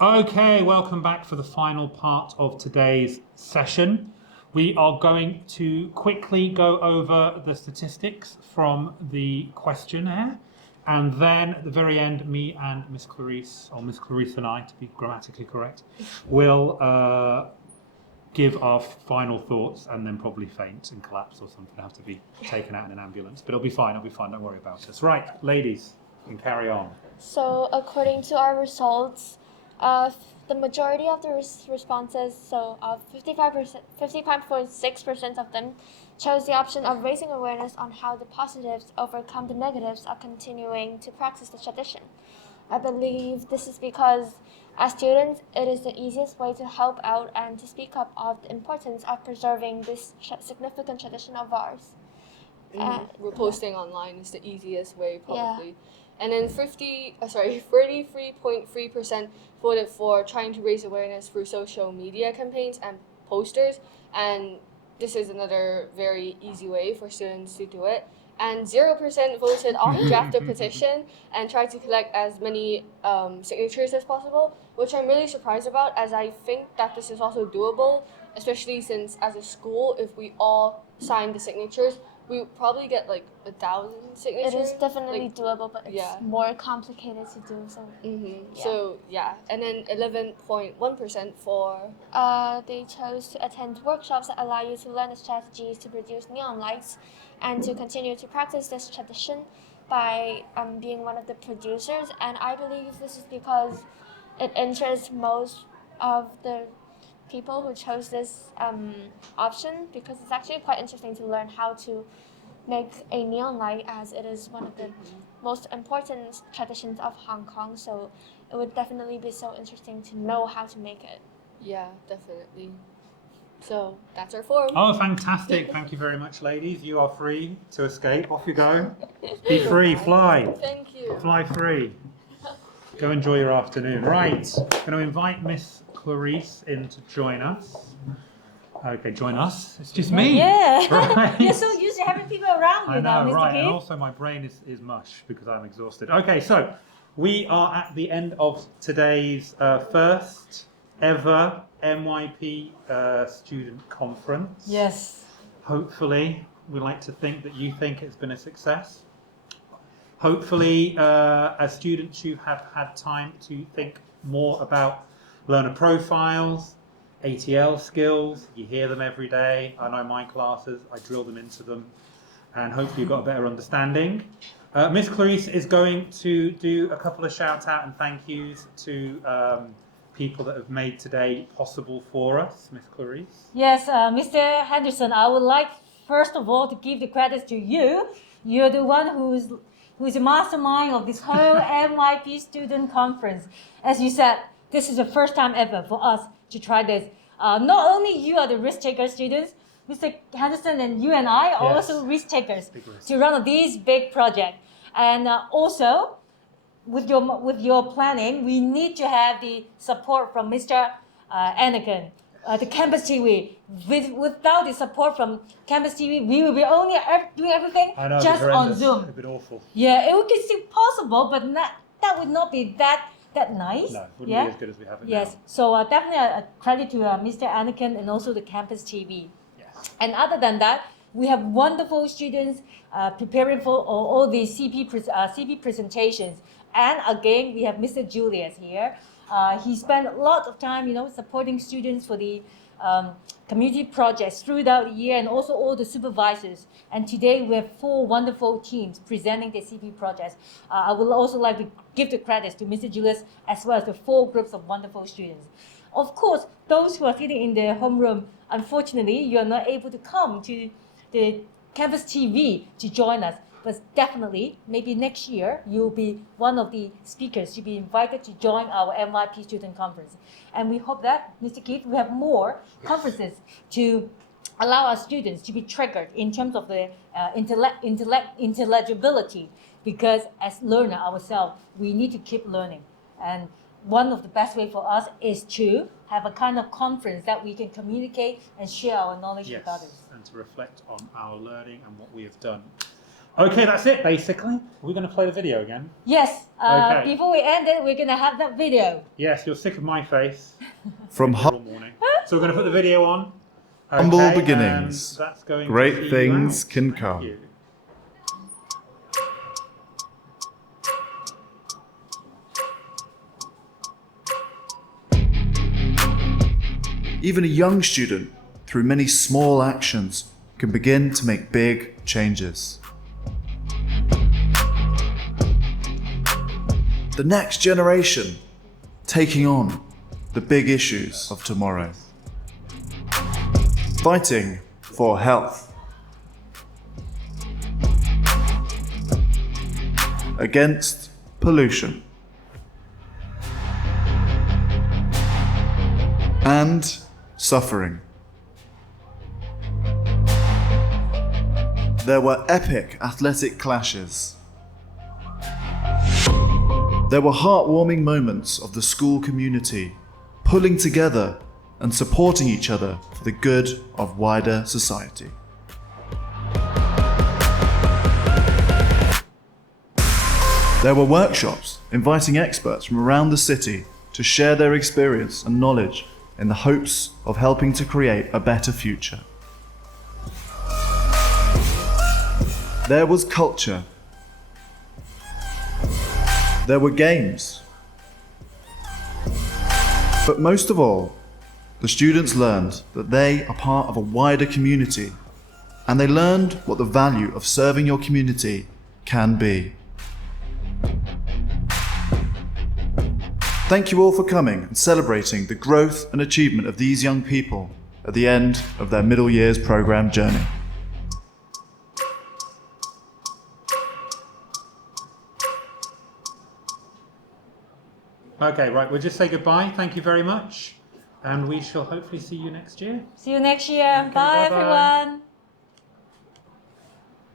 Okay, welcome back for the final part of today's session. We are going to quickly go over the statistics from the questionnaire, and then at the very end, me and Miss Clarice, or Miss Clarice and I, to be grammatically correct, will give our final thoughts and then probably faint and collapse or something, have to be taken out in an ambulance. But it'll be fine, don't worry about us. Right, ladies, you can carry on. So according to our results, the majority of the responses, so 55.6% of them, chose the option of raising awareness on how the positives overcome the negatives of continuing to practice the tradition. I believe this is because, as students, it is the easiest way to help out and to speak up of the importance of preserving this significant tradition of ours. Reposting online is the easiest way, probably. Yeah. And then 33.3% voted for trying to raise awareness through social media campaigns and posters. And this is another very easy way for students to do it. And 0% voted on draft a petition and tried to collect as many signatures as possible, which I'm really surprised about, as I think that this is also doable, especially since as a school, if we all sign the signatures, we would probably get like 1,000 signatures. It is definitely doable, but it's more complicated to do. So. So and then 11.1% for. They chose to attend workshops that allow you to learn the strategies to produce neon lights, and to continue to practice this tradition by being one of the producers. And I believe this is because it interests most of the people who chose this option, because it's actually quite interesting to learn how to make a neon light, as it is one of the most important traditions of Hong Kong. So it would definitely be so interesting to know how to make it. Yeah, definitely. So that's our form. Oh, fantastic. Thank you very much, ladies. You are free to escape. Off you go. Be free, fly. Thank you. Fly free. Go enjoy your afternoon. Right, going to invite Miss Clarice in to join us. Okay, join us. It's just me. Yeah. Right. You're so used to having people around you now, Mr. Right, Keith. and also my brain is mush because I'm exhausted. Okay, so we are at the end of today's first ever MYP student conference. Yes. Hopefully, we like to think that you think it's been a success. Hopefully, as students, you have had time to think more about learner profiles, ATL skills. You hear them every day. I know my classes, I drill them into them, and hopefully you've got a better understanding. Miss Clarice is going to do a couple of shout out and thank yous to people that have made today possible for us. Miss Clarice. Yes, Mr. Henderson, I would like first of all to give the credit to you. You're the one who's the mastermind of this whole MYP student conference. As you said, this is the first time ever for us to try this. Not only you are the risk taker students, Mr. Henderson and you and I are also risk takers to run these big projects. And also, with your planning, we need to have the support from Mr. Anakin, the Campus TV. Without the support from Campus TV, we will be only doing everything just on Zoom. It'd be awful. Yeah, it would be still possible, but that would not be that nice. No, it wouldn't be as good as we have it now. Yes, so definitely a credit to Mr. Anakin and also the Campus TV. Yes. And other than that, we have wonderful students preparing for all the CP presentations. And again, we have Mr. Julius here. He spent a lot of time, supporting students for the community projects throughout the year, and also all the supervisors. And today we have 4 wonderful teams presenting the CP projects. I would also like to give the credits to Mr. Julius as well as the 4 groups of wonderful students. Of course, those who are sitting in their homeroom, unfortunately, you are not able to come to the Campus TV to join us. But definitely, maybe next year, you'll be one of the speakers to be invited to join our MYP Student Conference. And we hope that, Mr. Keith, we have more conferences to allow our students to be triggered in terms of the intelligibility, because as learner ourselves, we need to keep learning. And one of the best way for us is to have a kind of conference that we can communicate and share our knowledge with others. And to reflect on our learning and what we have done. Okay, that's it basically. We're going to play the video again. Yes. Okay. Before we end it, we're gonna have that video. Yes, you're sick of my face. From all morning. So we're going to put the video on. humble Okay, beginnings, and that's going to great see you things out. can Thank come. you. Even a young student, through many small actions, can begin to make big changes. The next generation, taking on the big issues of tomorrow. Fighting for health. Against pollution. And suffering. There were epic athletic clashes. There were heartwarming moments of the school community pulling together and supporting each other for the good of wider society. There were workshops inviting experts from around the city to share their experience and knowledge in the hopes of helping to create a better future. There was culture. There were games. But most of all, the students learned that they are part of a wider community, and they learned what the value of serving your community can be. Thank you all for coming and celebrating the growth and achievement of these young people at the end of their middle years programme journey. Okay, right, we'll just say goodbye. Thank you very much. And we shall hopefully see you next year. See you next year. Bye, bye-bye. everyone.